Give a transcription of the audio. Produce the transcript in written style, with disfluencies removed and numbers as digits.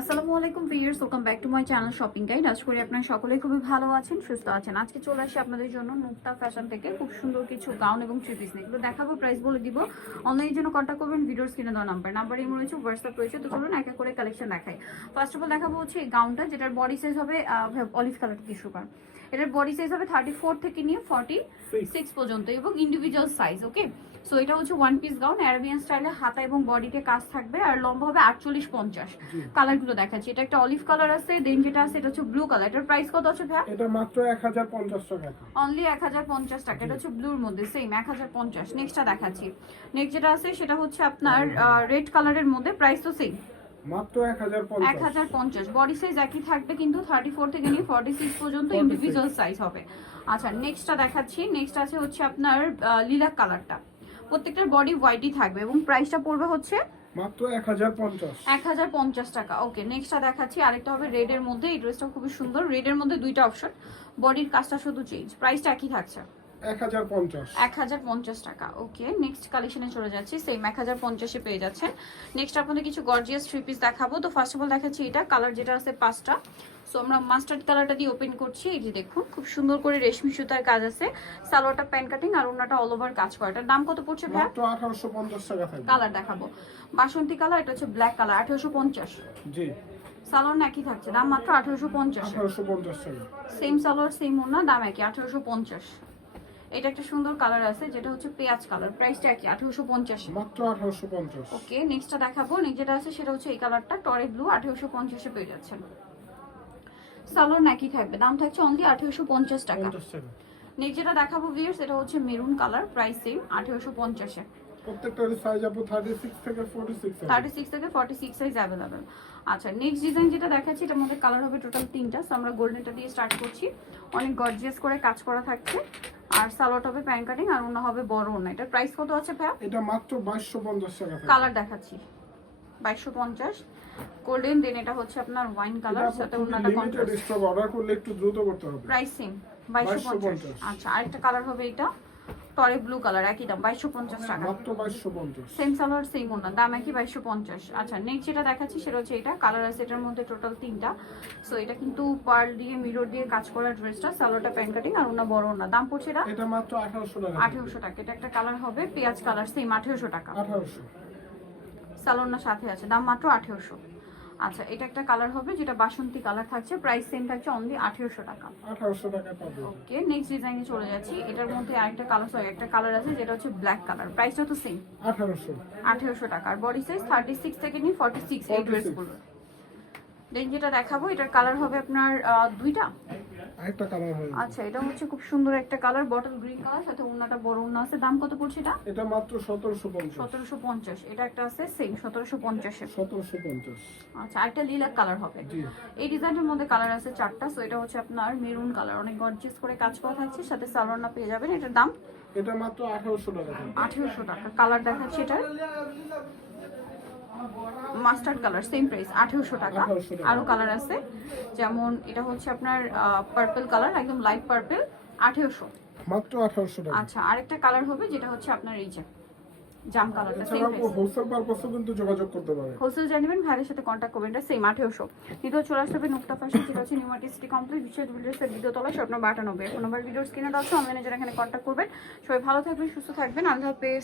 আসসালামু আলাইকুম viewers, welcome back to my channel shopping guide. আশা করি আপনারা সকলেই খুবই ভালো আছেন, সুস্থ আছেন। আজকে চলে আসি আপনাদের জন্য মুক্তা ফ্যাশন থেকে খুব সুন্দর কিছু গাউন এবং থ্রি পিস নিয়ে এগুলো দেখাবো, প্রাইস বলে দিব। অনলাইনের জন্য কন্ট্যাক্ট করবেন, ভিডিওর স্ক্রিনে দেওয়া নাম্বার ইমো রয়েছে, হোয়াটসঅ্যাপ রয়েছে। তো চলুন এক এক করে কালেকশন দেখাই। ফার্স্ট অফ অল দেখাবো হচ্ছে এই গাউনটা, যেটার বডি সাইজ হবে অলিভ কালার টিস্যু কালার। এটার বডি সাইজ হবে 34 থেকে নিয়ে 46 পর্যন্ত এবং ইন্ডিভিজুয়াল সাইজ। ওকে, সো এটা হচ্ছে ওয়ান পিস গাউন, অ্যারাবিয়ান স্টাইলে হাতা এবং বডিতে কাজ থাকবে আর লম্বা হবে 48-50। কালারগুলো দেখাচ্ছি, এটা একটা অলিভ কালার আছে, দেন যেটা আছে এটা হচ্ছে ব্লু কালার। এটার প্রাইস কত আছে ভাই? এটা মাত্র 1050 টাকা, অনলি 1050 টাকা। এটা হচ্ছে ব্লুর মধ্যে, সেম 1050। নেক্সটটা দেখাচ্ছি। নেক্সট যেটা আছে সেটা হচ্ছে আপনার রেড কালারের মধ্যে, প্রাইস তো সেম মাত্র 1050। 1050। বডি সাইজ একই থাকবে কিন্তু 34 থেকে নিয়ে 46 পর্যন্ত ইন্ডিভিজুয়াল সাইজ হবে। আচ্ছা, নেক্সটটা দেখাচ্ছি। নেক্সট আছে হচ্ছে আপনার লিলাক কালারটা, প্রত্যেকটার বডি হোয়াইটই থাকবে এবং প্রাইসটা পড়বে হচ্ছে মাত্র 1050। 1050 টাকা। ওকে, নেক্সটটা দেখাচ্ছি। আরেকটা হবে রেড এর মধ্যে, এই ড্রেসটা খুবই সুন্দর। রেড এর মধ্যে দুইটা অপশন, বডির কাজটা শুধু চেঞ্জ, প্রাইসটা একই থাকছে 1050 টাকা। ওকে, নেক্সট কালেকশনে চলে যাচ্ছি, সেম 1050-এ পেয়ে যাচ্ছেন। নেক্সট আপনাদের কিছু গর্জিয়াস থ্রি পিস দেখাবো। তো ফার্স্ট অফ অল দেখাচ্ছি এটা কালার, যেটা আছে 5টা। সো আমরা মাস্টার্ড কালারটা দিয়ে ওপেন করছি। এই যে দেখুন, খুব সুন্দর করে রেশমি সুতার কাজ আছে, সালোয়ারটা প্যান কাটিং আর ওন্নাটা অল ওভার কাজ করা। এটার দাম কত পড়ছে ভাই? মাত্র 1850 টাকা থাকবে। কালার দেখাবো, বাসন্তী কালার, এটা হচ্ছে ব্ল্যাক কালার, 1850। জি, সালোয়ার না একই থাকছে, দাম মাত্র 1850। 1850 টাকা। সেম সালোয়ার সেম ওন্না, দাম একই 1850। এটা একটা সুন্দর কালার আছে, যেটা হচ্ছে পেঁয়াজ কালার, প্রাইসটা একই 1850। মাত্র 1850। ওকে, নেক্সটটা দেখাবো। নেক্সট যেটা আছে সেটা হচ্ছে এই কালারটা, টরে ব্লু, 1850-এ পেয়ে যাচ্ছেন। সালোয়ার একই থাকবে, দাম থাকছে অনলি 1850 টাকা। 50 টাকা। নেক্সট যেটা দেখাবো ভিউয়ার্স, এটা হচ্ছে মেরুন কালার, প্রাইস সেম 1850-এ। প্রত্যেকটার সাইজ আপু 36 থেকে 46 আছে। 36 থেকে 46 সাইজ অ্যাভেলেবেল। আচ্ছা, নেক্সট ডিজাইন যেটা দেখাচ্ছি, এটার মধ্যে কালার হবে টোটাল 3টা। সো আমরা গোল্ডেনটা দিয়ে স্টার্ট করছি। অনেক গর্জিয়াস করে কাজ করা থাকছে আর সালোয়ার হবে প্যান কাটিং আর ওনা হবে বড় ওনা। এটার প্রাইস কত আছে ভাইয়া? এটা মাত্র 2250 টাকা থাকবে। কালার দেখাচ্ছি 2250 গোল্ডেন, দেন এটা হচ্ছে আপনার ওয়াইন কালার, সাথে ওনাটা কন্ট্রাস্ট। স্টক অর্ডার করলে একটু দ্রুত করতে হবে। Price same 2250। আচ্ছা, আরেকটা কালার হবে এটা টরে ব্লু কালার, একই দাম 2250 টাকা, মাত্র 2250। সেম সালোয়ার সেম ওনা, দাম একই 2250। আচ্ছা, নেক্সট যেটা দেখাচ্ছি সেটা হচ্ছে এটা কালার আছে, এটার মধ্যে টোটাল 3টা। সো এটা কিন্তু পার্ল দিয়ে মিরর দিয়ে কাজ করা ড্রেসটা, সালোয়ারটা প্যান কাটিং আর ওনা বড় ওনা। দাম পড়ছে এটা এটা মাত্র 1800 টাকা। 1800 টাকা। এটা একটা কালার হবে পেঁয়াজ কালার, সেম 1800 টাকা। 1800। সালোয়ার সাথে আছে, দাম মাত্র 1800। আচ্ছা, এটা একটা কালার হবে যেটা বাসন্তী কালার থাকছে, প্রাইস সেম থাকছে অনলি 1800 টাকা। 1800 টাকা পাবে। ওকে, নেক্সট ডিজাইনে চলে যাচ্ছি। এটার মধ্যে আরেকটা কালার, সরি একটা কালার আছে যেটা হচ্ছে ব্ল্যাক কালার, প্রাইসটা তো সেম 1800। 1800 টাকা। আর বডি সাইজ 36 থেকে নিয়ে 46 এই ড্রেসগুলো। দেন যেটা দেখাবো, এটার কালার হবে আপনার দুইটা। আরেকটা কালার হবে। আচ্ছা, এটা হচ্ছে খুব সুন্দর একটা কালার, বটল গ্রিন কালার, সাথে ওন্নাটা বড় ওন্না আছে। দাম কত পড়ছে এটা? এটা মাত্র 1750। 1750। এটা একটা আছে সেম 1750-এ। 1750। আচ্ছা, আরেকটা লিলাক কালার হবে। জি, এই ডিজাইনের মধ্যে কালার আছে 4টা। সো এটা হচ্ছে আপনার মেরুন কালার, অনেক গর্জিয়াস করে কাজ করা থাকছে, সাথে সালোয়ার না পেয়ে যাবেন। এটার দাম এটা মাত্র 1800 টাকা থাকবে। 1800 টাকা। কালার দেখাচ্ছি, এটার মাস্টার্ড কালার, সেম প্রাইস 1800 টাকা। 1800 টাকা। আরো কালার আছে, যেমন এটা হচ্ছে আপনার পার্পল কালার, একদম লাইট পার্পল, 1800। মাত্র 1800 টাকা। আচ্ছা, আরেকটা কালার হবে যেটা হচ্ছে আপনার এই যে জাম কালারটা, সেম এছাড়া প্রাইস। হোলসেল পারপাসে কিন্তু যোগাযোগ করতে পারে। হোলসেল জানিবেন, ভাইয়ের সাথে কন্ট্যাক্ট করবেন, এটা সেম 1800। দ্বিতীয় চলে আসতে হবে নুক্তা ফ্যাশন, যেটা হচ্ছে নিউ মার্কেট সিটি কমপ্লেক্স, বিশেষ ভিডিওসের দ্বিতীয় তলায়, shop number 98। Phone number videos কিনে দাও, অনলাইনে যারা এখানে কন্ট্যাক্ট করবেন। সবাই ভালো থাকবেন, সুস্থ থাকবেন, আল্লাহ হাফেজ।